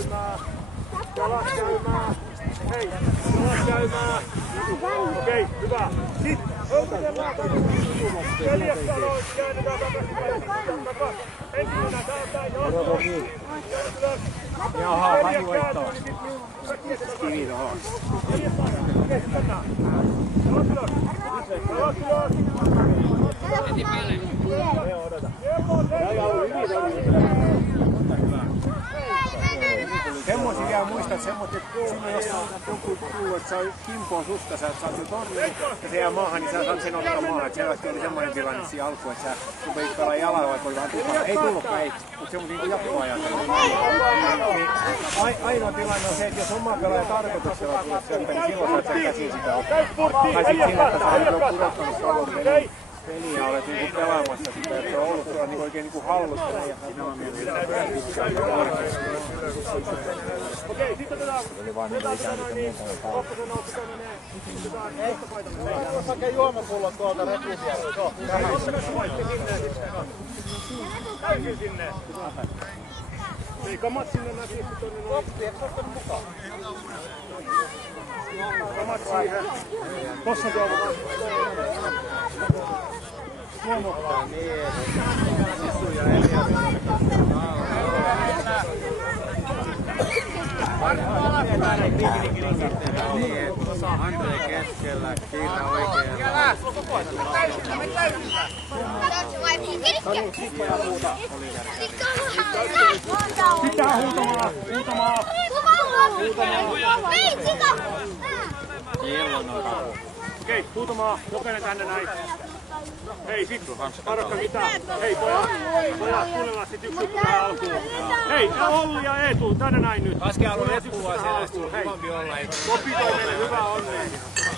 käymään. Jalat käymään. Hei, jalat käymään. Okei, hyvä. Sitten. Neljässä aloin, käännetään takaisin. Ensimmäinen täältä, jos. Jaha, Manu voittaa. Kivi tuohon. Okei, mennään. Jalat ylös. Heti päälle. Semmoisia vielä muistan, että semmoinen, että jos joku kuuluu, että sä kimpoon susta, sä saat sen tornin ja se jää maahan, niin sä saat sen ottaa maahan. Että selvästi oli semmoinen tilanne siinä alkuun, että sä rupeit pelaa jalalla, vaikka oli vähän tukana. Ei tullutkaan, ei, mutta semmoinen niin jatkoajan. Ainoa tilanne on se, että jos oma pelaaja tarkoituksella tulee syöttää, niin silloin saat sen käsin sitä ottaa. Tai sit siinä, että sä olet pudottanut salon peliä, olet niinku pelaamassa sitä, että on ollut tuolla niinku oikein niinku hallussa. Okei, sitten otetaan. Oli vaan niitä lisääntyitä muuta. Jos hakee juomapullon tuolta repun sieltä. Täysin sinne. Ei kamat sinne näkyy sitten tonne noin. Eikö se ottanut mukaan? Kamat siihen. Tossa tuolla. Huomaa. Andre keskellä, Kiira oikealla. Pitää huutamaan, huutamaan. Okei, huutamaan, jokainen tänne näin. Hei, sit varoitta mitään. Hei, pojat, kuunnellaan sit yksi juttu tähän alkuun. Hei, Olli ja Eetu, tänne näin nyt. Äsken haluan reppua siellä, hei. Topi toinen, hyvä onneen.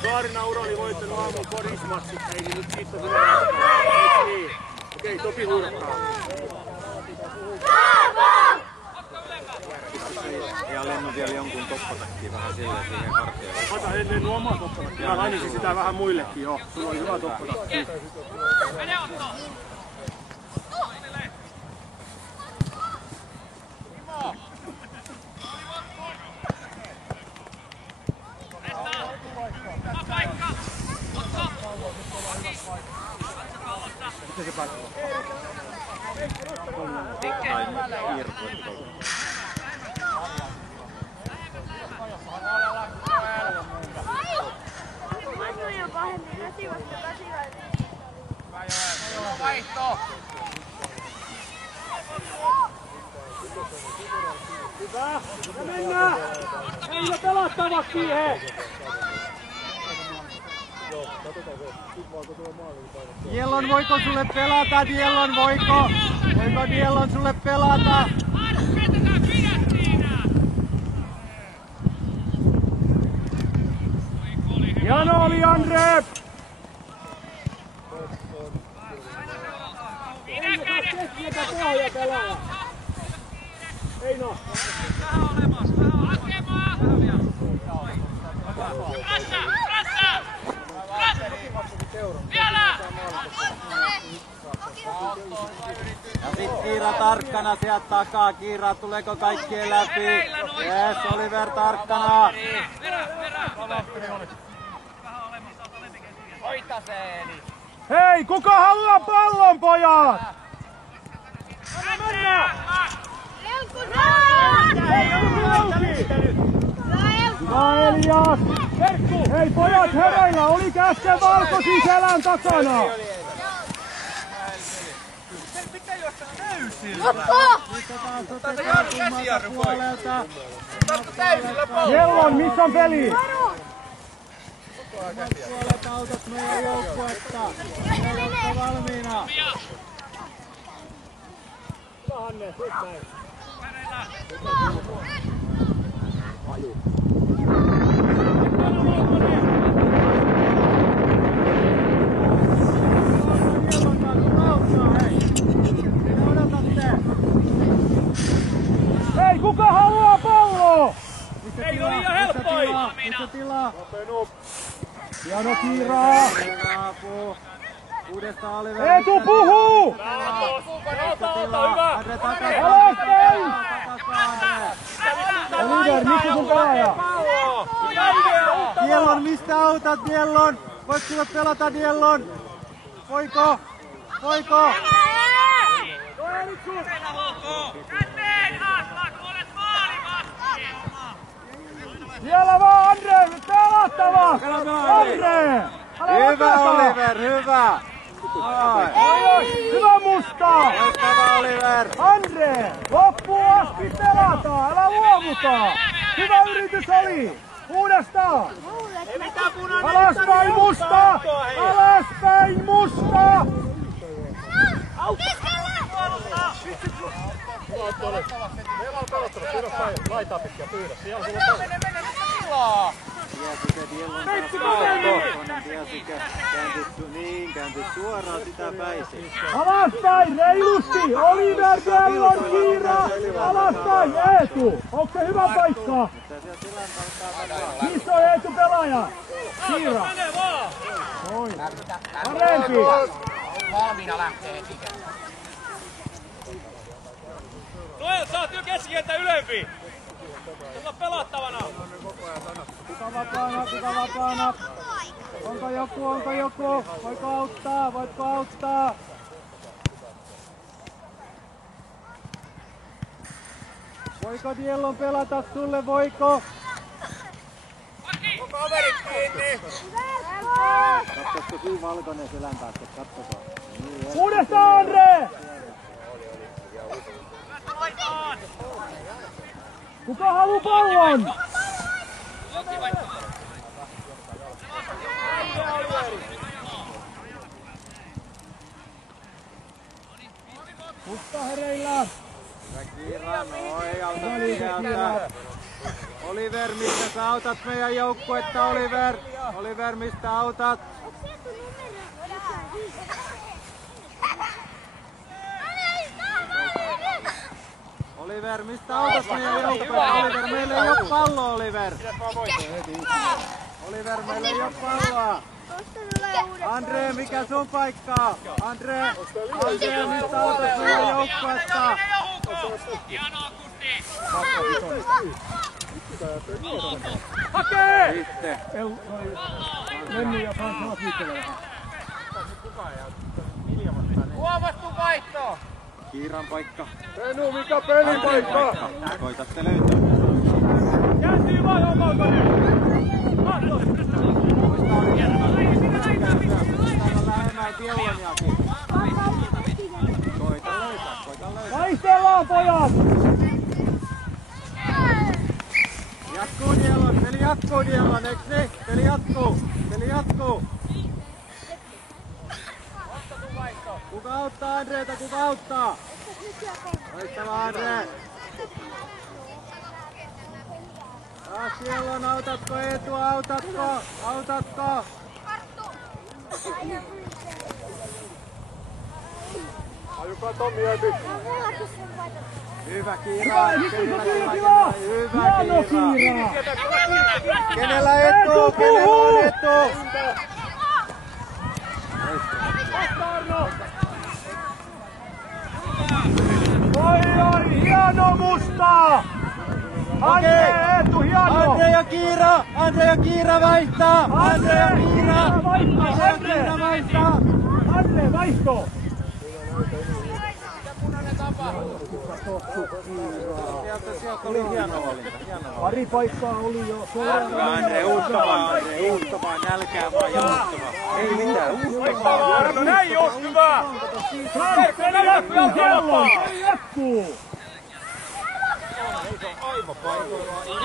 Kaarina Uro oli voittanut aamun korismatsit, hei, niin nyt siitä on hyvä jatkaa. Eiks niin? Okei, Topi huudattaa. Ja lennon vielä jonkun toppatakkiin vähän silleen siihen hartioon. Ota ennen omaa toppatakkiin. Mä lainisin sitä vähän muillekin, joo. Sulla on hyvä toppatakki. Mene Otto! Paikka! Otto! Miten se päättää? Vaihto! Hyvä! Ja mennään! Ei ole pelattavaksi siihen! Diellon, voiko sulle pelata? Diellon, voiko? Voiko Diellon sulle pelata? Jano oli Andre! Eino! Vähän olemassa! Hakemaan! Rassa! Rassa! Vielä! Ja sit Kiira tarkkana sieltä takaa. Kiira, tuleeko kaikkien läpi? Yes, Oliver tarkkana. Hei, kuka haluaa pallon, pojat? Anna mennä! Hyvä Elias! Hei pojat hereillä, oli äsken valkoisia selän takana! Jellon, missä on peli? Puolet autot meidän joukkuetta. Olette valmiina. Hanne, nyt näin. Hei, kuka haluaa palloa? Ei ole liian helppoa! Missä tilaa? Hieno Kiiraa! Uudestaan Oliver. Eetu puhuu! Hyvä! Andre takaisin. Alaspäin! Andre. Oliver, missä sun pelaaja? Diellon, mistä autat Diellon? Voitko sinä pelata Diellon? Voiko? Voiko? Siellä vaan Andre, pelattava! Andre! Hyvä Oliver, hyvä! Hyvä Musta! Loistava Oliver! Andre, loppuun asti pelataan, älä luovuta! Hyvä yritys oli! Uudestaan! Alaspäin Musta! Alaspäin Musta! Tiesikä Diellon kääntyy suoraan sitä päisiin. Alaspäin, reilusti! Oliver Diellon kiira! Alaspäin, Eetu! Onko se hyvä paikka? Missä on Eetu pelaaja? Kiira! Noin. Parempi! Valmiina lähtee heti. Noel, sä oot jo keskikenttä ylempi! Sulla pelattavana! Kuka vapaana, kuka vapaana? Onko joku, onko joku? Voitko auttaa, voitko auttaa? Voiko Diellon pelata sulle, voiko? Kaverit kiinni! Katsoisiko siinä valkoinen selän päästä, katsotaan. Uudestaan Andre! Kuka haluu pallon? Musta hereillä! Kiira, no ei auta sieltä. Oliver, mistä sä autat meidän joukkuetta, Oliver? Oliver, mistä autat? Oliver, mistä autat meidän joukkuetta? Oliver, meillä ei oo palloa, Oliver. Oliver, meillä ei oo palloa. Andre, mikä sun paikka? Andre, mistä autat meidän joukkuetta? Hienoa, Kutti! Hakee! Sitten. Menni ja Frans liikkeelle vähän. Huomastu vaihto! Kiiran paikka. Penu, mikä pelipaikka? Koitatte löytää. Kääntyy vaan Honkanen! Lähemmän Dielloniakin. Koita löytää. Taistellaan pojat! Jatkuu Diellon, peli jatkuu Diellon, eiks niin? Peli jatkuu. Kuka auttaa Andreeta, kuka auttaa? Loistava Andre. Taas Diellon, autatko Eetu, autatko? Ajukaa Tommi Eepi! Hyvä Kiira. Hyvä Hyvä Kiira! Kenellä Eetu? Kenellä on Eetu? Oi, hieno Musta! Andre, Eetu, hieno! Andre ja Kiira vaihtaa! Andre, vaihto! Sieltä oli hieno valinta. Pari paikkaa oli jo. Andre, uuttavaa, nälkää vaan joustavaa. Ei mitään, uuttavaa. No näin jos hyvä! Peli jatkuu!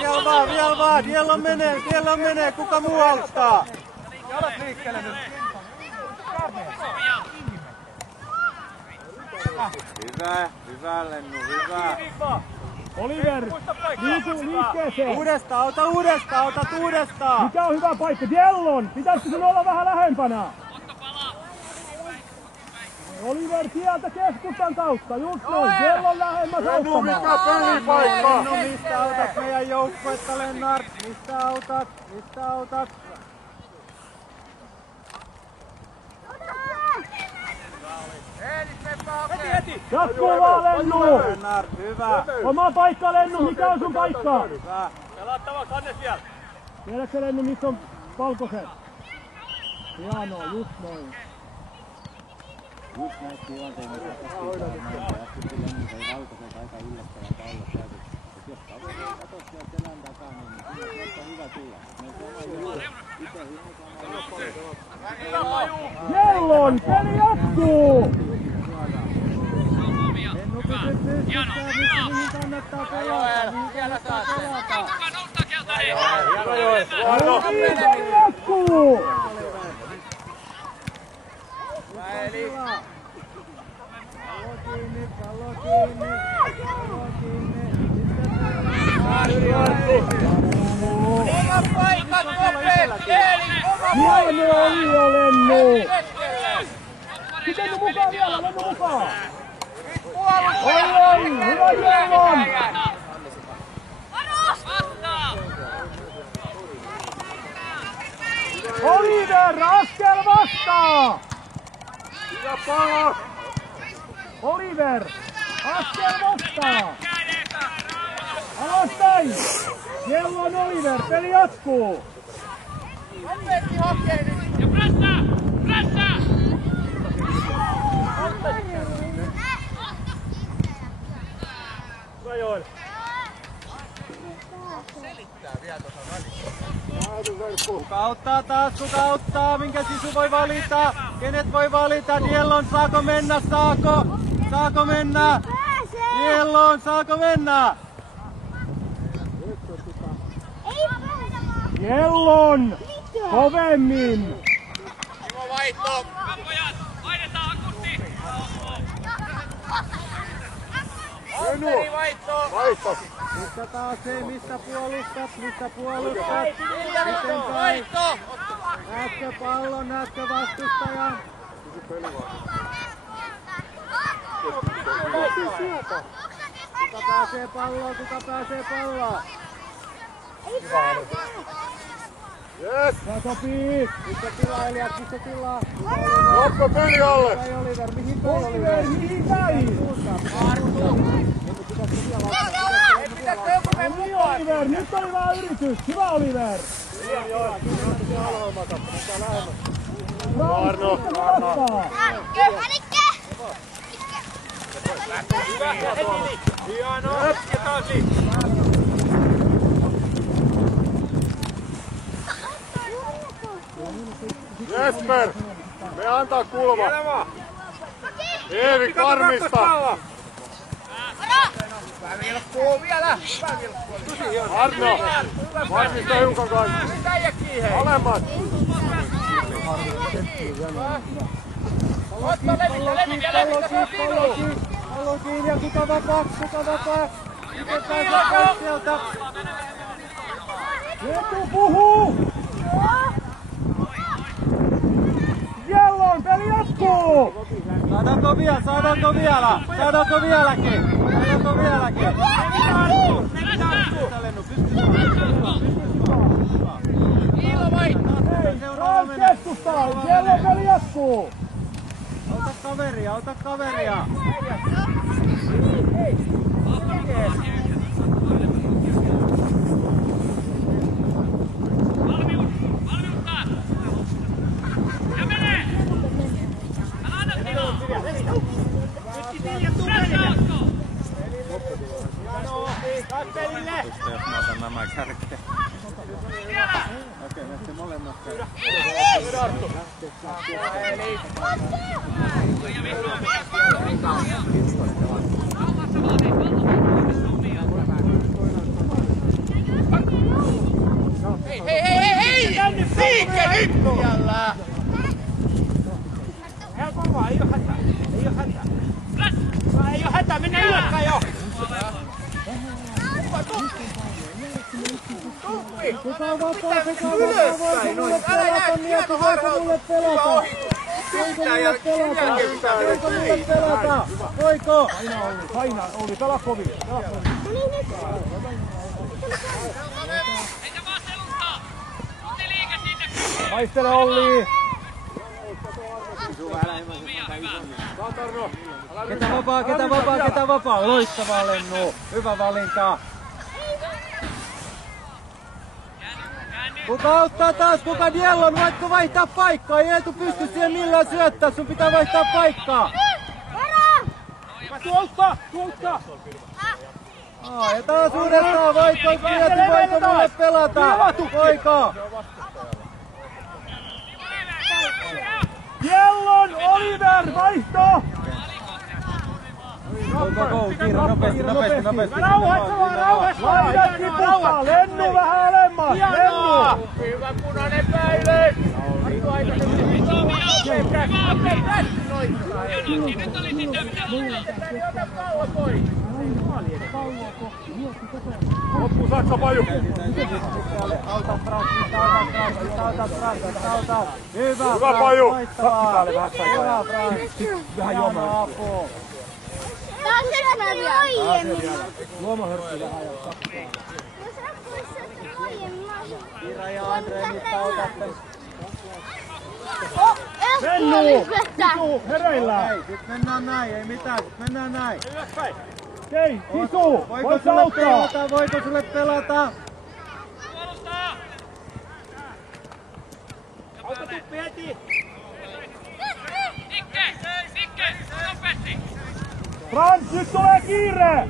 Vielä vaan, Diellon menee, kuka muu auttaa? Jalat liikkeelle nyt! Hyvä Lennu, hyvä. Oliver, liiku liikkeeseen! Autat uudestaan! Mikä on hyvä paikka? Diellon! Pitäisikö sun olla vähän lähempänä? Oliver sieltä keskustan kautta, just noin, Diellon lähemmäs auttamaan. Mikä pelipaikka? Lennu, mistä autat meidän joukkuetta, Lennart? Mistä autat? Jatkuu vaan, Lennu! Hyvä! Oma paikka, Lennu! Mikä on sun paikka? Hyvä! Pelattavaksi Hannes vielä! Tiedätkö, Lennu, missä on valkoiset? Hienoa, just noin. Just näitä tilanteita, mitä tässä pitää näin, ja sitten Lennu sai valkoiset aika yllättävän paljon täytyy. Jos kaveri ei katso sieltä selän takaa, niin sieltä on hyvä tulla. Jellon, peli jatkuu! Lennu pysyt pystyssä, mihin kannattaa pelata, mihin kannattaa pelata. Noustaa keltainen! Peli jatkuu! Pallo kiinni. Oma paikka, Kopet! Hieno oli jo, Lennu! Miten mukaan vielä, Lennu mukaan! Oi, hyvä Jellon! Oliver, askel vastaa! Hyvä pala! Oliver, askel vastaa! Alaspäin! Jellon Oliver, peli jatkuu! Ja pressa! Pressa! Hyvä Joel! Kuka auttaa taas, kuka auttaa, minkä Sisu voi valita, kenet voi valita, Diellon saako mennä, saako? Saako mennä? Diellon, saako mennä? Jellon! Kovemmin! Timo vaihto! Pojat, vaihdetaan akusti! Anteri vaihto! Mistä taas ei, mistä puolustat, mistä puolustat? Miten päin? Vaihto! Näetkö pallon, näetkö vastustajan? Kuka pääsee palloon, kuka pääsee palloon? Tää sopii! Mistä tilaa, Elias, mistä tilaa? Noppa peli alle! Päin Oliver, mihin päin Oliver, mihin päin? No niin Oliver, nyt oli vaan yritys! Hyvä Oliver! Arno! Hienoa! Jatketaan Jesper! Me antaa kulma! Eevi varmista! Arno! Varmista hiukan kanssa! Alemmat! Pallo kiinni ja kuka vapaa, kuka vapaa? Miten pääsee sieltä? Etu puhuu! Jellon, peli jatkuu! Saadaanko vielä? Saadaanko vielä? Saadaanko vieläkin? Saadaanko vieläkin? Keskustaan! Jellon, peli jatkuu! Auta kaveria, auta kaveria! Valmiutta! Ja menee! Älä anna tilaa! Pressa Otto! Jos mä otan nämä kärkeä. Siellä! Okei, näette molemmat kärkeä. Hei! Tänne piikke nyt siellä! Helppo vaan, ei oo hätää. Ei oo hätää. Ei oo hätää, mennään ylöspäin jo! Kuka on vapaa, kuka on vapaa, voiko mulle pelata, Mieto, voiko mulle pelata? Voiko mulle pelata? Voiko mulle pelata? Voiko? Aina Olli, pelaa kovin. Eikä vaan seluttaa! Otti liike sinne! Taistele Olli! Hyvä! Ketä vapaa? Loistavaa Lennu. Hyvä valinta. Kuka auttaa taas? Kuka Diellon? Voitko vaihtaa paikkaa? Ei Eetu pysty siihen millään syöttää. Sun pitää vaihtaa paikkaa. Tuolta! Ja taas uudestaan. Voiko mulle pelata? Voiko? Diellon, Oliver, vaihto! Go, Kiira, nopeasti. Rauhassa! Laidat tiputtaa! Lennu vähän alemmas! Lennu! Hyvä punainen päile! Loppu Saksa Paju! Auta Frans. Hyvä Paju! Hyvä Frans. Vähän juomaa apua. Tää on se aiemmin. Luomahörppi vähän ajattaa. Jos rakkuissa aiemmin. Kiira ja Andre, nyt autatte. Sisu, hereillä! Hei, sit mennään näin, ei mitään, sit mennään näin. Hei, Sisu, voit auttaa! Voiko sulle pelata? Auta tuppi heti! Nikke, nopeasti! Frans, nyt tulee kiire!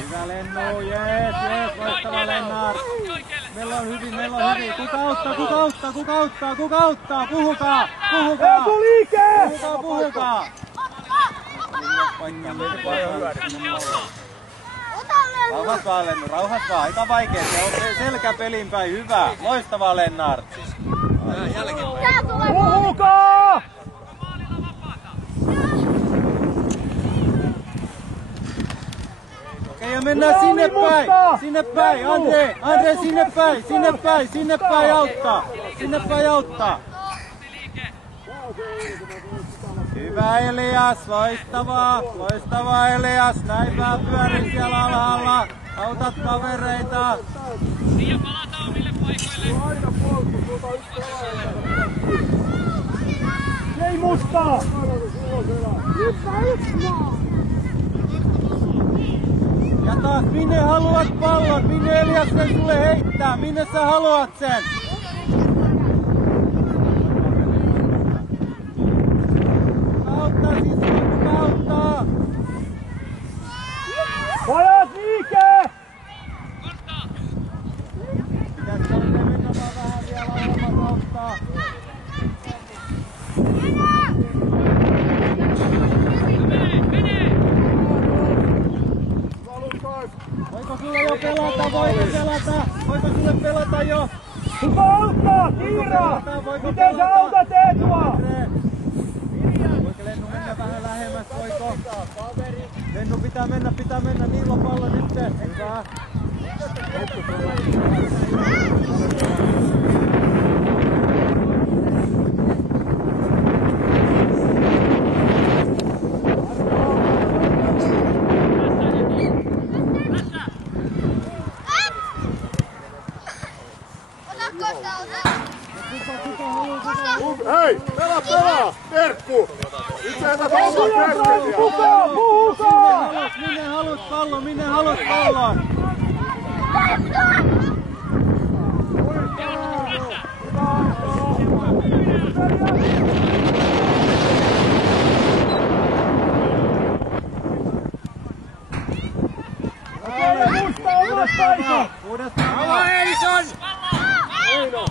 Hyvä Lennu, jees, loistava Lennart. Meillä on hyvin. Kuka auttaa? Puhukaa! Eetu liike! Puhukaa! Rauhas vaan Lennu, rauhas vaan. Aika vaikea, se on selkä pelin päin. Hyvä, loistava Lennart. Puhukaa! Okei, ja mennään sinne päin, Andre, sinne päin auttaa. Hyvä Elias, loistavaa Elias, näin vähän pyörii siellä alhaalla, autat kavereita. Ja palataan omille paikoille. Ei mustaa! Ja taas, minne haluat pallon? Minne Elias sen sulle heittää? Minne sä haluat sen? Auttaa sisään, auttaa! Pojat liike! Pitäisikö mennä vaan vähän vielä olemaan auttaa? Voiko sulle jo pelata? Voiko sulle pelata jo? Kuka auttaa? Kiira! Miten sä autat Eetua? Voiko Lennu mennä vähän lähemmäs? Voiko? Lennu pitää mennä. Niillä on pallo nyt. Hyvä. Hei, pelaa! Terkku! Itse asiassa on puhukaa! Minne haluat pallon? Uudestaan! Eison! Eino!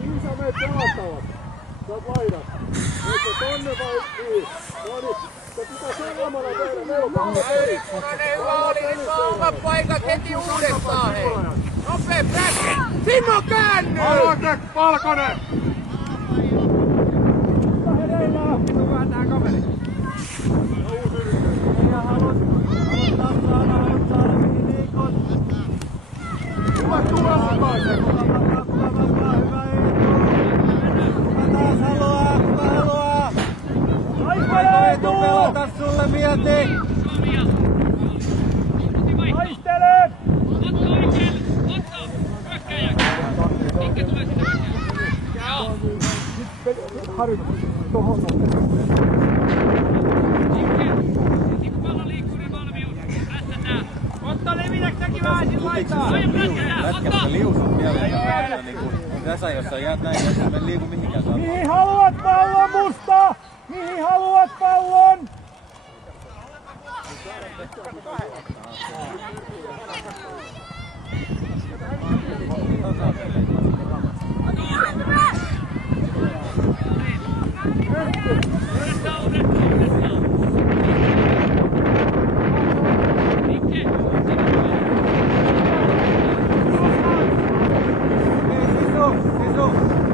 Mihin sä meet pelattavat? Sä oot laidat. Meetkö tonne vai niin? No niin, se pitää seuraamana tehdä. Meillä on pallo. Hei, punainen hyvä oli, nyt vaan omat paikat heti uudestaan, hei! Nopee, Bräkke! Timo käänny! Aloite, Palkonen! Vähän tää kaveri. Hyvä tulossa taas! Kuka haluaa? Voiko Eetu pelata sulle, mieti? Taistele! Otto oikein! Otto! Hyökkäjä! Nikke tulee sinne oikein. Joo! harjoitus tohon Otto levitäksäkin vähän sit laitaa! Lätkässä liusun mieleen niinku tässä, jossa jäät näin, jos me liiku mihinkään saa. Mihin haluat pallon, Musta? Mihin haluat pallon?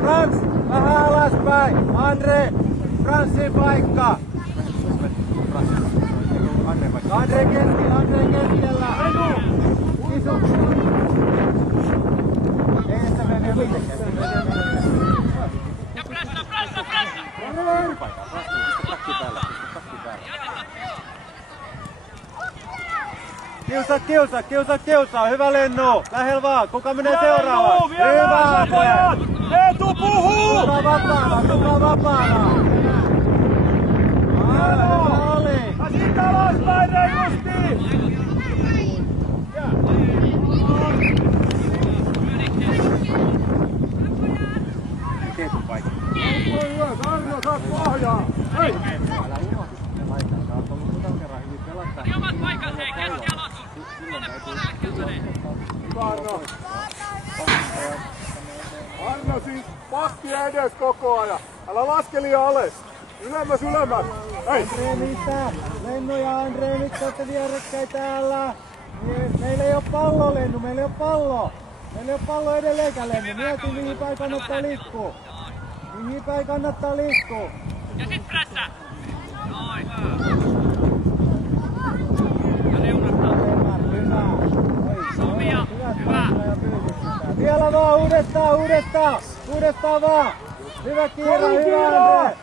Frans, vähän alaspäin. Andre, Fransin paikka. Andre keskellä. Isu. Ei se mene mitenkään. Ja pressa! Kiusaa. Hyvä Lennu. Lähellä vaan. Kuka menee seuraavaan? Hyvä pojat! Eetu puhuu! Kuka vapaana? Hyvä oli. Ja siitä alaspäin reilusti! Kettupaikka. Arno, saat pohjaa! Hei! Omat paikat, hei, kerrot jalat! Arno siis pakkia edes koko ajan. Älä laske liian alas. Ylemmäs. Hei! Andre, mitä? Lennu ja Andre, nyt olette vierekkäin täällä. Meillä ei oo pallo, Lennu, meillä ei oo pallo. Meillä ei oo pallo edelleenkään, Lennu. Mieti, mihin päin kannattaa liikkua. Ja sit pressa! Noin! Ja neunasta! Somia! Hyvä! Vielä vaan, uudestaan vaan! Hyvä Kiira, hyvä Andre!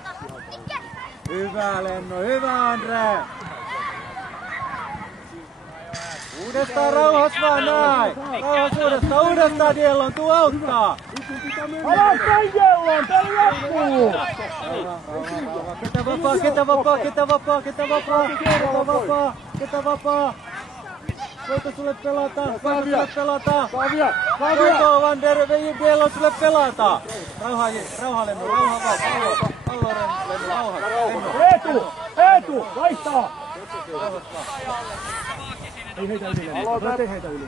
Hyvä Lennu, hyvä Andre! Uudestaan rauhas vaan näin! Uudestaan Diellon, tuu auttaa! Alaspäin Diellon, täällä jatkuu! Ketä vapaa! Voiko sulle pelata? Voiko Vander Diellon sulle pelata? Rauha Lennu, rauha vaan! Pallo Lennu, rauha! Eetu, vaihtaa! Ei heitä yli. Ei heitä yli.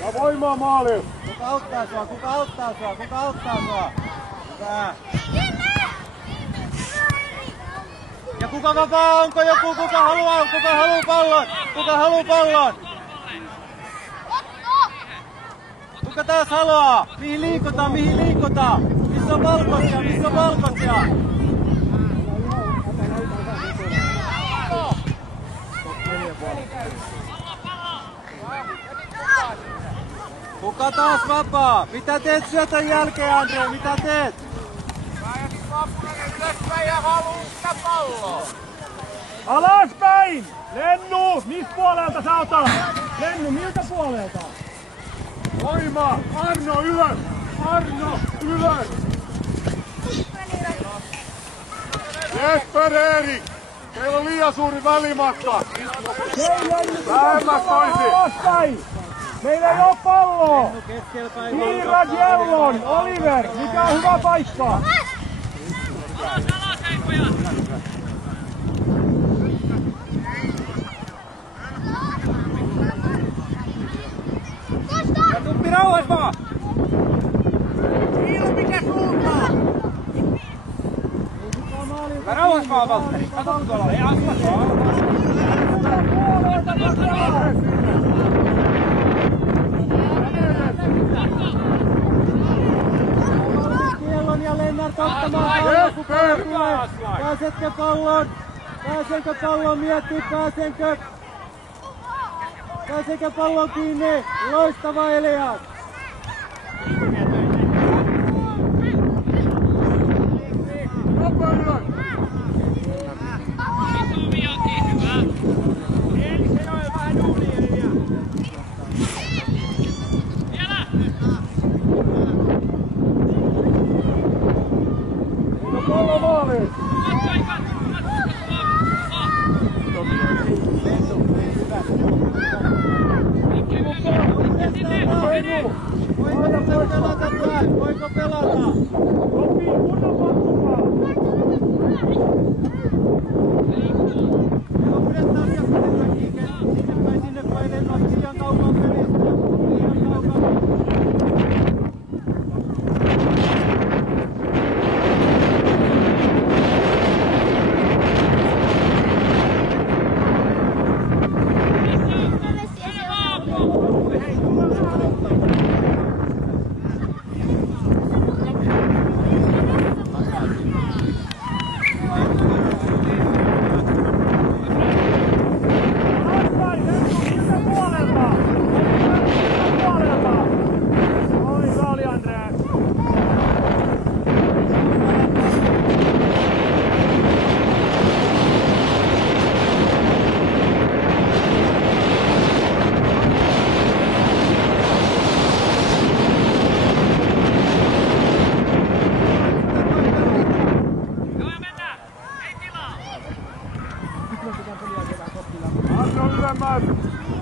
Ja voimaa maaliin! Kuka auttaa sua? Hyvä! Ja kuka vapaa? Onko joku? Kuka haluaa pallon? Kuka taas haluaa? Mihin liikutaan? Missä on valkoisia? Kuka taas vapaa? Mitä teet syötön jälkeen, Andre? Mitä teet? Ja haluu sitä palloa! Alaspäin! Lennu, mistä puolelta sä otat? Lennu, miltä puolelta? Voimaa! Arno ylös! Jesper Erik! Teillä on liian suuri välimatka! Lähemmäs toisi! Meillä ei oo palloa! Kiira Diellon, Oliver, mikä on hyvä paikka? Alas, hei pojat! Ja Tuppi rauhas vaan! Kiilo mikä suuntaa! Rauhas vaan, Valtteri! Kato tuolla, ei asua! Diellon ja Lennart ottamaan pallon, kuka tulee. Pääsenkö pallon? Miettii, pääsenkö pallon kiinni? Loistava Elias! Somiakin, hyvä! Andreas, voiko pelata? Sopii, kunnon paksukaa. Joo, uudestaan sieltä sinne päin lennot liian kaukaa pelistä. Liian kaukaa. Anno ylemmäs!